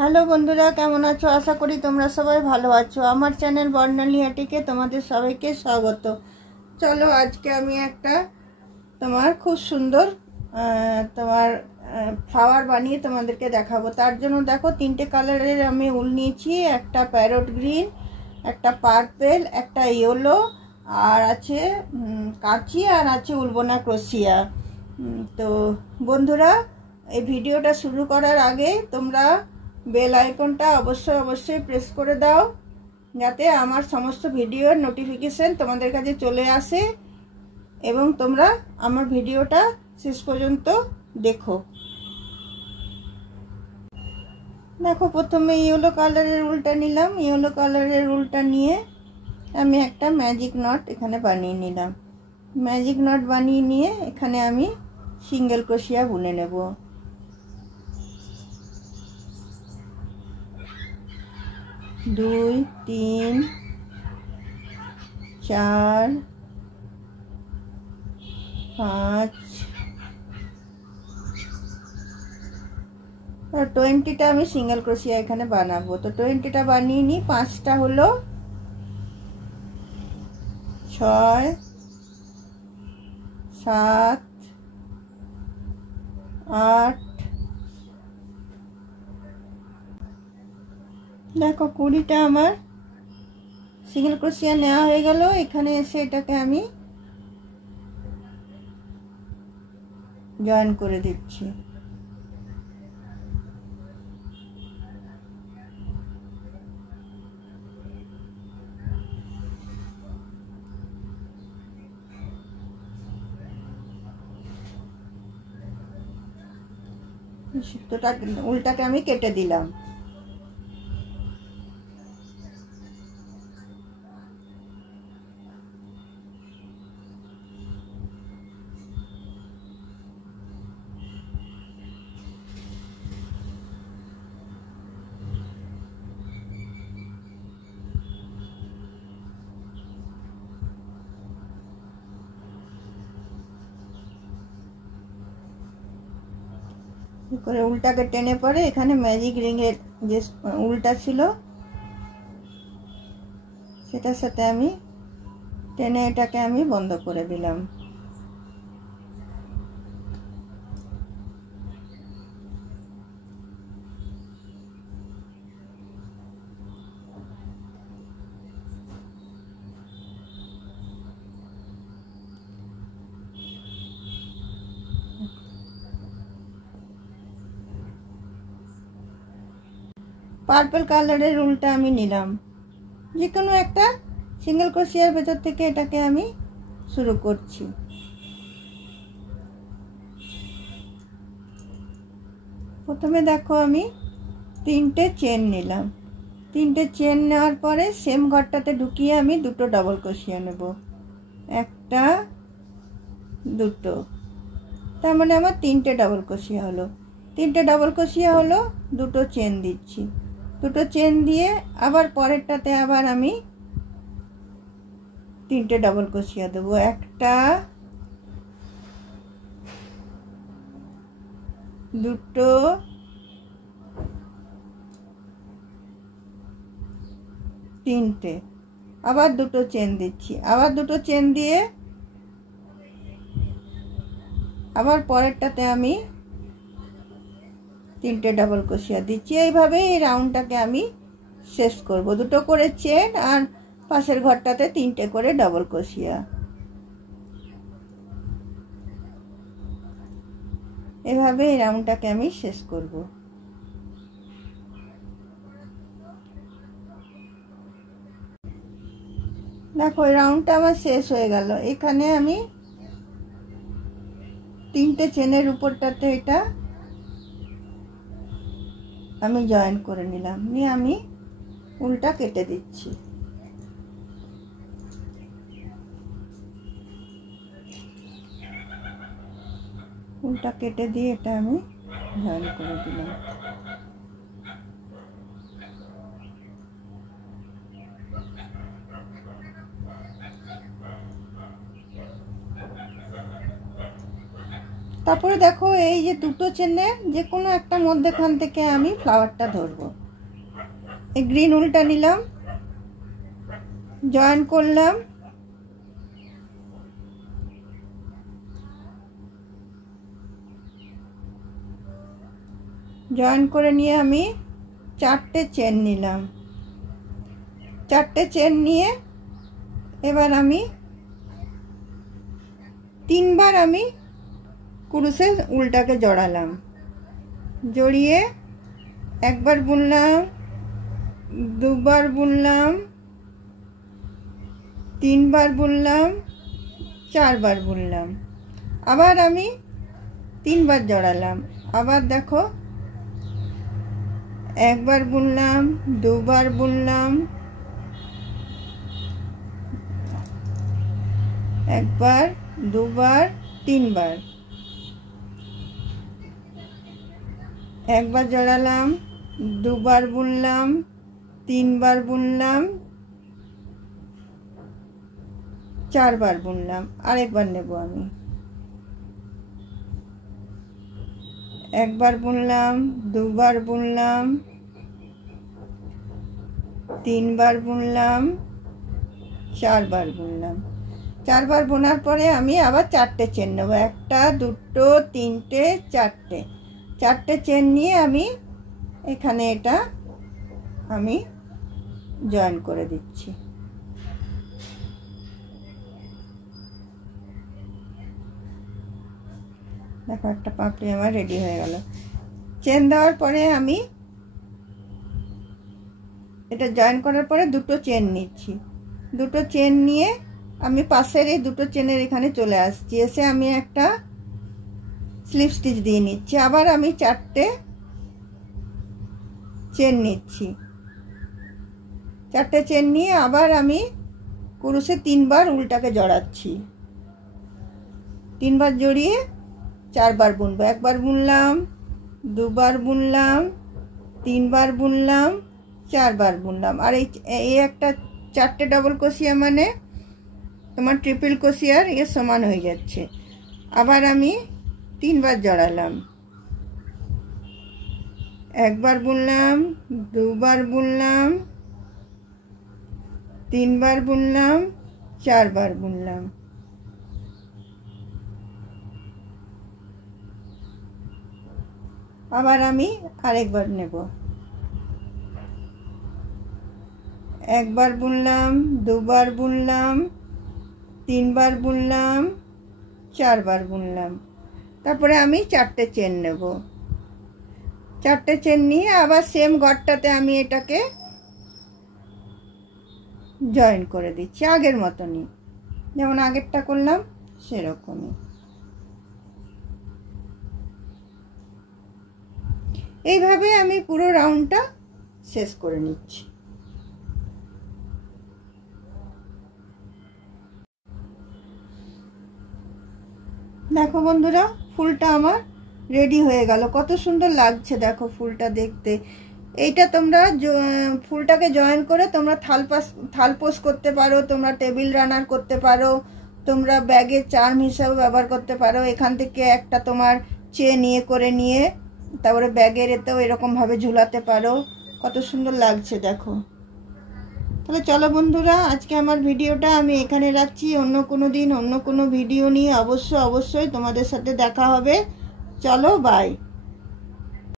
Hello বন্ধুরা, কেমন আছো? আশা করি তোমরা সবাই ভালো আছো। আমার চ্যানেল বর্ণালী হাটিকে তোমাদের সবাইকে স্বাগত। চলো আজকে আমি একটা তোমার খুব সুন্দর তোমার ফ্লাওয়ার বানিয়ে তোমাদেরকে দেখাবো। তার জন্য দেখো, তিনটে কালারের আমি উল নিয়েছি। একটা প্যারট গ্রিন, একটা পার্পেল, একটা ইয়েলো, আর আছে কাঁচি, আর আছে উলবোনা ক্রোশিয়া। তো বন্ধুরা, এই ভিডিওটা শুরু করার আগে তোমরা বেল আইকনটা অবশ্যই প্রেস করে দাও, যাতে আমার সমস্ত ভিডিওর নোটিফিকেশন তোমাদের কাছে চলে আসে এবং তোমরা আমার ভিডিওটা শেষ পর্যন্ত দেখো। দেখো, প্রথমে ইয়েলো কালারের উলটা নিলাম। ইয়েলো কালারের উলটা নিয়ে আমি একটা ম্যাজিক নট এখানে বানিয়ে নিলাম। ম্যাজিক নট বানিয়ে নিয়ে এখানে আমি সিঙ্গেল ক্রোশিয়া বুনে নেব। 2 3 4 5 আর 20টা আমি সিঙ্গেল ক্রোশিয়া এখানে বানাবো। তো 20টা বানিয়ে নিই। 5টা হলো 6 7 8, দেখো 20টা আমার সিঙ্গেল ক্রোশিয়া নেওয়া হয়ে গেল। এখানে এসে এটাকে আমি জয়েন করে দিচ্ছি। সুতোটা উল্টাকে আমি কেটে দিলাম। করে উল্টাকে টেনে পরে এখানে ম্যাজিক রিংয়ের যে উল্টা ছিল সেটার সাথে আমি টেনে এটাকে আমি বন্ধ করে দিলাম। পার্পল কালারের উলটা আমি নিলাম। যে কোনো একটা সিঙ্গেল ক্রোশিয়ার ভেতর থেকে এটাকে আমি শুরু করছি। প্রথমে দেখো, আমি 3টে চেন নিলাম। 3টে চেন নেওয়ার পরে সেম ঘরটাতে ঢুকিয়ে আমি দুটো ডাবল ক্রোশিয়া নেব। একটা, দুটো, তার মানে আমার 3টে ডাবল ক্রোশিয়া হলো। 3টে ডাবল ক্রোশিয়া হলো, দুটো চেন দিচ্ছি। দুটো চেন দিয়ে আবার পরেরটাতে আবার আমি 3টে ডাবল ক্রোশিয়া দেবো। একটা, দুটো, তিনটে, আবার দুটো চেন দিচ্ছি। আবার দুটো চেন দিয়ে আবার পরেরটাতে আমি 3টে ডাবল ক্রোশিয়া দিচ্ছি। এইভাবে এই রাউন্ডটাকে আমি শেষ করব। দুটো করে চেন আর পাশের ঘরটাতে 3টে করে ডাবল ক্রোশিয়া। এভাবে এই রাউন্ডটাকে আমি শেষ করব। দেখো, এই রাউন্ডটা আমার শেষ হয়ে গেল। এখানে আমি 3টে চেনের উপরটাতে এটা আমি জয়েন করে নিলাম। নিয়ে আমি উলটা কেটে দিচ্ছি। উলটা কেটে দিয়ে এটা আমি জয়েন করে দিলাম। তারপরে দেখো এই যে দুটো চেনে যে কোনো একটা মধ্যখান থেকে আমি ফ্লাওয়ারটা ধরবো। এই গ্রিন উলটা নিলাম, জয়েন করলাম, জয়েন করে নিয়ে আমি 4টে চেন নিলাম। 4টে চেন নিয়ে এবার আমি 3বার আমি কুরুশে উলটাকে জড়ালাম, জড়িয়ে একবার বুনলাম, দুবার বুনলাম, 3বার বুনলাম, 4বার বুনলাম, আবার আমি 3বার জড়ালাম, আবার দেখো একবার বুনলাম, দুবার বুনলাম, একবার, দুবার, 3বার, একবার জড়ালাম, দুবার বুনলাম, 3বার বুনলাম, 4বার বুনলাম। আরেকবার নেব আমি, একবার বুনলাম, দুবার বুনলাম, 3বার বুনলাম, 4বার বুনলাম। 4বার বোনার পরে আমি আবার 4টে চেন নেব, 1টা 2টো 3টে 4টে। 4টে চেন নিয়ে আমি এখানে এটা আমি জয়েন করে দিচ্ছি। দেখো একটা পাপড়ি আমার রেডি হয়ে গেল। চেন দেওয়ার পরে আমি এটা জয়েন করার পরে দুটো চেন নিচ্ছি। দুটো চেন নিয়ে আমি পাশের এই দুটো চেনের এখানে চলে আসছি, এসে আমি একটা স্লিপ স্টিচ দিয়ে নিচ্ছি। আবার আমি 4টে চেন নিচ্ছি। 4টে চেন নিয়ে আবার আমি কুরুশে 3বার উলটাকে জড়াচ্ছি। 3বার জড়িয়ে 4বার বুনবো। একবার বুনলাম, দুবার বুনলাম, 3বার বুনলাম, 4বার বুনলাম। আর এই একটা 4টে ডবল ক্রোশিয়া মানে তোমার ট্রিপল ক্রোশিয়ার এর সমান হয়ে যাচ্ছে। আবার আমি 3বার জড়ালাম, একবার বুনলাম, দুবার বুনলাম, 3বার বুনলাম, 4বার বুনলাম। আবার আমি আরেকবার নেব, একবার বুনলাম, দুবার বুনলাম, 3বার বুনলাম, 4বার বুনলাম। তারপরে আমি 4টে চেন নেব। 4টে চেন নিয়ে আবার সেম ঘরটাতে আমি এটাকে জয়েন করে দিচ্ছি আগের মতনই, যেমন আগেরটা করলাম সেরকমই। এইভাবে আমি পুরো রাউন্ডটা শেষ করে নিচ্ছি। দেখো বন্ধুরা, ফুলটা আমার রেডি হয়ে গেল। কত সুন্দর লাগছে দেখো ফুলটা দেখতে। এইটা তোমরা ফুলটাকে জয়েন করে তোমরা থালপোস করতে পারো, তোমরা টেবিল রানার করতে পারো, তোমরা ব্যাগের চার্ম হিসাবে ব্যবহার করতে পারো। এখান থেকে একটা তোমার চেন নিয়ে তারপরে ব্যাগের এতেও এরকম ভাবে ঝুলাতে পারো। কত সুন্দর লাগছে দেখো। তাহলে চলো বন্ধুরা, আজকে আমার ভিডিওটা আমি এখানে রাখছি। অন্য কোনো দিন অন্য কোনো ভিডিও নিয়ে অবশ্যই তোমাদের সাথে দেখা হবে। চলো, বাই।